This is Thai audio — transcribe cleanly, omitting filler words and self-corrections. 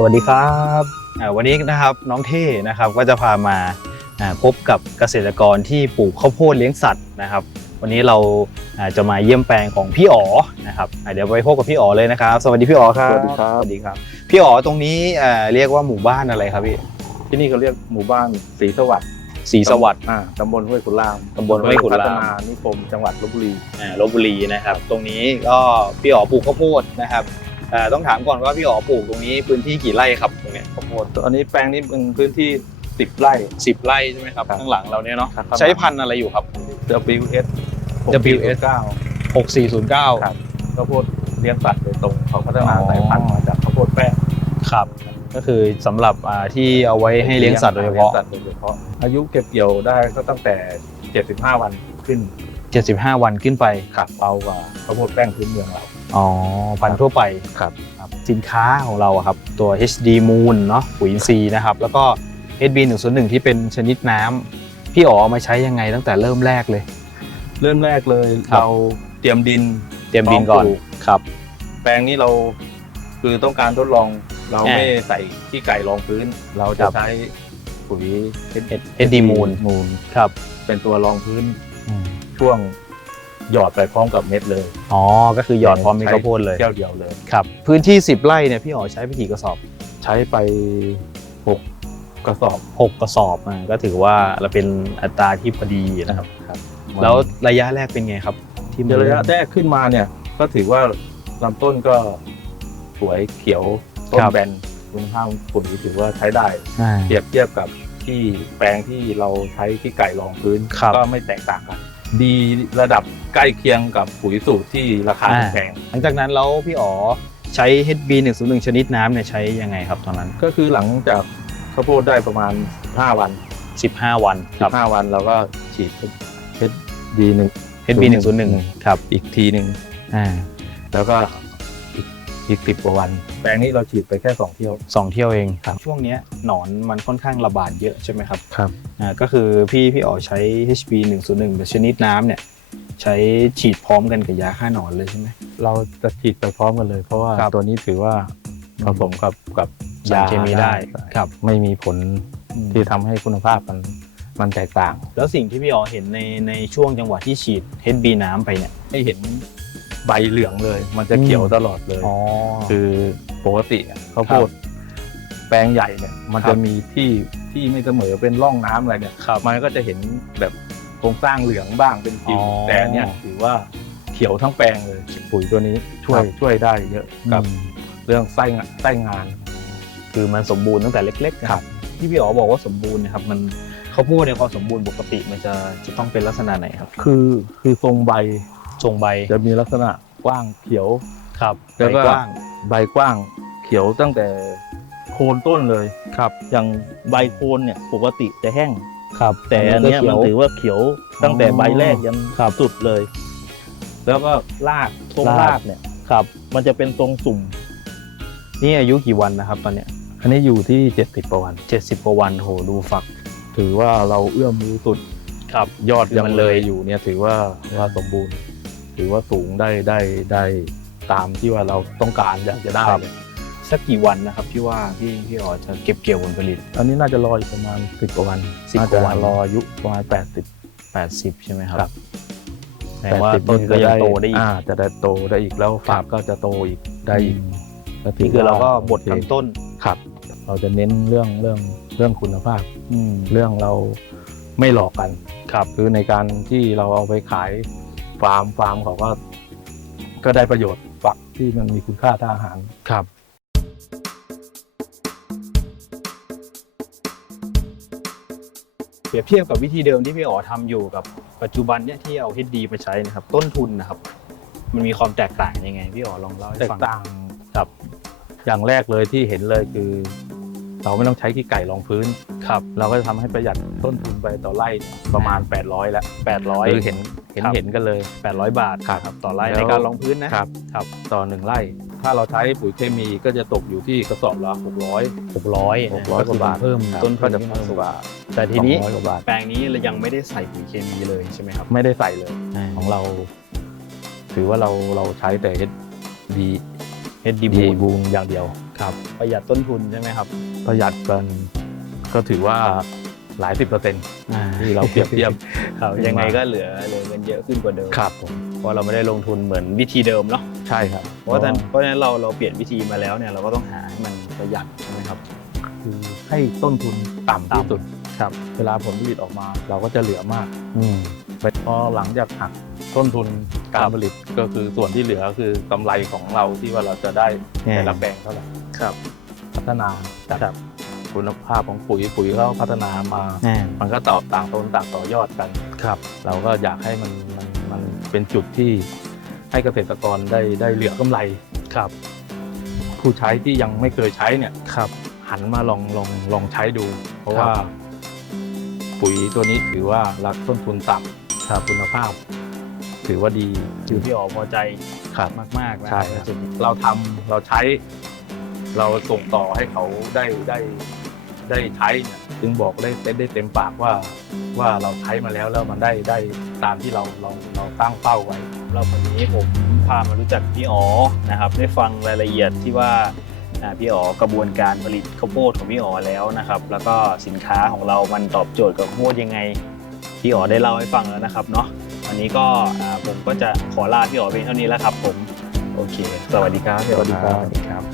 สวัสดีครับวันนี้นะครับน้องเท่นะครับก็จะพามาพบกับเกษตรกรที่ปลูกข้าวโพดเลี้ยงสัตว์นะครับวันนี้เราจะมาเยี่ยมแปลงของพี่อ๋อนะครับเดี๋ยวไปพบกับพี่อ๋อเลยนะครับสวัสดีพี่อ๋อครับ สวัสดีครับ สวัสดีครับพี่อ๋อตรงนี้เรียกว่าหมู่บ้านอะไรครับพี่ที่นี่เขาเรียกหมู่บ้านศรีสวัสดิ์ตำบลห้วยขุนรามตำบลห้วยขุนราม พัฒนานิคมจังหวัดลพบุรีลพบุรีนะครับตรงนี้ก็พี่อ๋อปลูกข้าวโพดนะครับต้องถามก่อนว่าพี่อ๋อปลูกตรงนี้พื้นที่กี่ไร่ครับตรงนี้ข้าวโพดอันนี้แปลงนี้เป็นพื้นที่10 ไร่ 10 ไร่ใช่ไหมครับข้างหลังเราเนี่ยเนาะใช้พันธุ์อะไรอยู่ครับ WS 6409ครับข้าวโพดเลี้ยงสัตว์โดยตรงเขาพัฒนาสายพันธุ์มาจากข้าวโพดแป้งครับก็คือสำหรับที่เอาไว้ให้เลี้ยงสัตว์โดยเฉพาะอายุเก็บเกี่ยวได้ก็ตั้งแต่75 วันขึ้น75 วันขึ้นไปครับเบากว่าข้าวโพดแป้งพื้นเมืองเราพันธุ์ทั่วไปครับสินค้าของเราครับตัว HD Moon เนาะปุ๋ยอินทรีย์นะครับแล้วก็ HB 101ที่เป็นชนิดน้ำพี่อ๋อมาใช้ยังไงตั้งแต่เริ่มแรกเลยเราเตรียมดินก่อนครับแปลงนี้เราคือต้องการทดลองเราไม่ใส่ขี้ไก่รองพื้นเราจะใช้ปุ๋ย HD Moon ครับเป็นตัวรองพื้นช่วงหยอดไปพร้อมกับเม็ดเลยก็คือหยอดพร้อมเม็ดข้าวโพดเลยแก้วเดียวเลยครับพื้นที่10 ไร่เนี่ยพี่อ๋อใช้ไปกี่กระสอบใช้ไป6 กระสอบก็ถือว่าเราเป็นอัตราที่พอดีนะครับแล้วระยะแรกเป็นไงครับที่ระยะแรกขึ้นมาเนี่ยก็ถือว่าลำต้นก็สวยเขียวต้นแบนคุณภาพปุ๋ยถือว่าใช้ได้เปรียบเทียบกับที่แปลงที่เราใช้ขี้ไก่รองพื้นก็ไม่แตกต่างกันดีระดับใกล้เคียงกับปุ๋ยสูตรที่ราคาแพงหลังจากนั้นแล้วพี่อ๋อใช้ HB 101ชนิดน้ำเนี่ยใช้ยังไงครับตอนนั้นก็คือหลังจากข้าวโพดได้ประมาณ15 วันเราก็ฉีด HB 101ครับอีกทีหนึ่งแล้วก็อีก10 กว่าวันแปลงนี้เราฉีดไปแค่2 เที่ยวเองครับช่วงนี้หนอนมันค่อนข้างระบาดเยอะใช่ไหมครับครับก็คือพี่อ๋อใช้ HB 101แบบชนิดน้ำเนี่ยใช้ฉีดพร้อมกันกับยาฆ่าหนอนเลยใช่ไหมเราจะฉีดไปพร้อมกันเลยเพราะว่าตัวนี้ถือว่าผสมกับยาเคมีได้ครับไม่มีผลที่ทำให้คุณภาพมันแตกต่างแล้วสิ่งที่พี่อ๋อเห็นในช่วงจังหวะที่ฉีด HB น้ำไปเนี่ยให้เห็นใบเหลืองเลยมันจะเขียวตลอดเลยคือปกติข้าวโพดแปลงใหญ่เนี่ยมันจะมีที่ไม่เสมอเป็นร่องน้ำอะไรเนี่ยมันก็จะเห็นแบบโครงสร้างเหลืองบ้างเป็นผิวแต่เนี่ยถือว่าเขียวทั้งแปลงเลยปุ๋ยตัวนี้ช่วยได้เยอะกับเรื่องไส้งานคือมันสมบูรณ์ตั้งแต่เล็กๆครับที่พี่อ๋อบอกว่าสมบูรณ์นะครับมันข้าวโพดในความสมบูรณ์ปกติมันจะต้องเป็นลักษณะไหนครับคือทรงใบจะมีลักษณะกว้างเขียวครับแล้วก็ใบกว้างเขียวตั้งแต่โคนต้นเลยครับอย่างใบโคนเนี่ยปกติจะแห้งครับแต่อันนี้มันถือว่าเขียวตั้งแต่ใบแรกยันสุดเลยแล้วก็ทรงรากเนี่ยครับมันจะเป็นทรงสุ่มนี่อายุกี่วันนะครับตอนเนี้ยอันนี้อยู่ที่70 กว่าวันโหดูฝักถือว่าเราเอื้อมมือสุดครับยอดยังเลยอยู่เนี่ยถือว่าสมบูรณ์ถือว่าสูงได้ตามที่ว่าเราต้องการอยากจะได้สักกี่วันนะครับที่ว่าพี่อ๋อจะเก็บเกี่ยวผลผลิตอันนี้น่าจะรอประมาณ10 กว่าวันน่าจะรออายุประมาณ80ใช่ไหมครับแต่ว่าต้นก็ยังโตได้อีกจะได้โตได้อีกแล้วฝักก็จะโตอีกได้อีกนี่คือเราก็บดทั้งต้นครับเราจะเน้นเรื่องคุณภาพเรื่องเราไม่หลอกกันครับคือในการที่เราเอาไปขายฟาร์มเขาก็ได้ประโยชน์ฝักที่มันมีคุณค่าทางอาหารครับเปรียบเทียบกับวิธีเดิมที่พี่อ๋อทำอยู่กับปัจจุบันเนี่ยที่เอา HD มาใช้นะครับต้นทุนนะครับมันมีความแตกต่างยังไงพี่อ๋อลองเล่าให้ฟังแตกต่างครับอย่างแรกเลยที่เห็นเลยคือเราไม่ต้องใช้ขี้ไก่รองพื้นครับเราก็จะทำให้ประหยัดต้นทุนไปต่อไร่ประมาณ800แล้ว800คือเห็นกันเลย800 บาทครับต่อไร่ในการรองพื้นนะครับต่อ1 ไร่ถ้าเราใช้ปุ๋ยเคมีก็จะตกอยู่ที่กระสอบละ600 กว่าบาทเพิ่มต้นก็จะเพิ่มกว่าแต่ทีนี้แปลงนี้เรายังไม่ได้ใส่ปุ๋ยเคมีเลยใช่ไหมครับไม่ได้ใส่เลยของเราถือว่าเราใช้แต่HD บูนอย่างเดียว ครับประหยัดต้นทุนใช่ไหมครับ ประหยัดกันก็ถือว่าหลาย10%ที่เราเปรียบเทียบ ครับยังไงก็เหลือเงินเยอะขึ้นกว่าเดิม ครับผม เพราะเราไม่ได้ลงทุนเหมือนวิธีเดิมเนาะ ใช่ครับ เพราะฉะนั้นเราเปลี่ยนวิธีมาแล้วเนี่ยเราก็ต้องหาให้มันประหยัดใช่ไหมครับ คือให้ต้นทุนต่ำที่สุด ครับ เวลาผลผลิตออกมาเราก็จะเหลือมากพอหลังจากหักต้นทุนการผลิตก็คือส่วนที่เหลือคือกำไรของเราที่ว่าเราจะได้แต่ละแปลงเท่าไหร่ ครับ พัฒนาจากคุณภาพของปุ๋ยก็พัฒนามา มันก็ต่างต้นต่างต่อยอดกัน ครับ เราก็อยากให้มันเป็นจุดที่ให้เกษตรกรได้เหลือกำไร ครับ ผู้ใช้ที่ยังไม่เคยใช้เนี่ย ครับ หันมาลองใช้ดู เพราะว่าปุ๋ยตัวนี้ถือว่าราคาต้นทุนต่ำครับคุณภาพ ถือว่าดี คือพี่อ๋อพอใจ ครับ มากๆนะ ใช่ครับเราทำเราใช้เราส่งต่อให้เขาได้ใช้เนี่ยจึงบอกได้เต็มปากว่าเราใช้มาแล้วมันได้ตามที่เราตั้งเป้าไว้ เราวันนี้ผมพามารู้จักพี่อ๋อนะครับได้ฟังรายละเอียดที่ว่าพี่อ๋อกระบวนการผลิตข้าวโพดของพี่อ๋อแล้วนะครับแล้วก็สินค้าของเรามันตอบโจทย์กับข้าวโพดยังไงพี่อ๋อได้เล่าให้ฟังแล้วนะครับเนาะวันนี้ก็ผมก็จะขอลาพี่อ๋อเพียงเท่านี้แล้วครับผมโอเคสวัสดีครับ สวัสดีครับ สวัสดีครับ